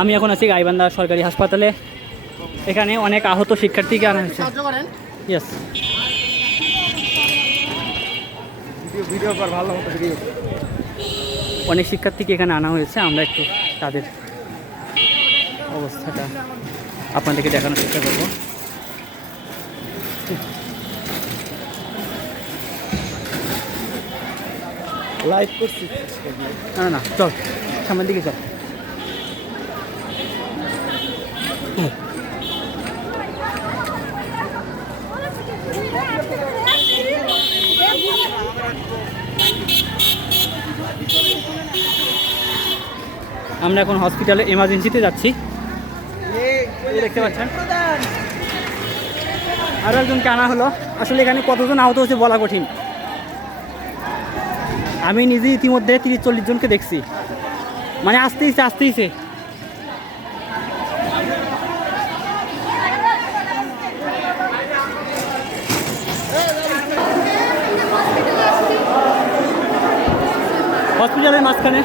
আমি এখন আছি গাইবান্ধা সরকারি হাসপাতালে। এখানে অনেক আহত শিক্ষার্থীকে আনা হয়েছে। ইয়েস, অনেক শিক্ষার্থীকে এখানে আনা হয়েছে। আমরা একটু তাদের অবস্থাটা আপনাদেরকে দেখানোর চেষ্টা করব। লাইভ করছি না না, চল সামনের দিকে চল। আমরা এখন হসপিটালে এমার্জেন্সিতে যাচ্ছি। দেখতে পাচ্ছেন আরও একজনকে আনা হলো। আসলে এখানে কতজন আহত হচ্ছে বলা কঠিন। আমি নিজে ইতিমধ্যে 30-40 জনকে দেখছি। মানে আসতেইছে। হসপিটালের মাঝখানে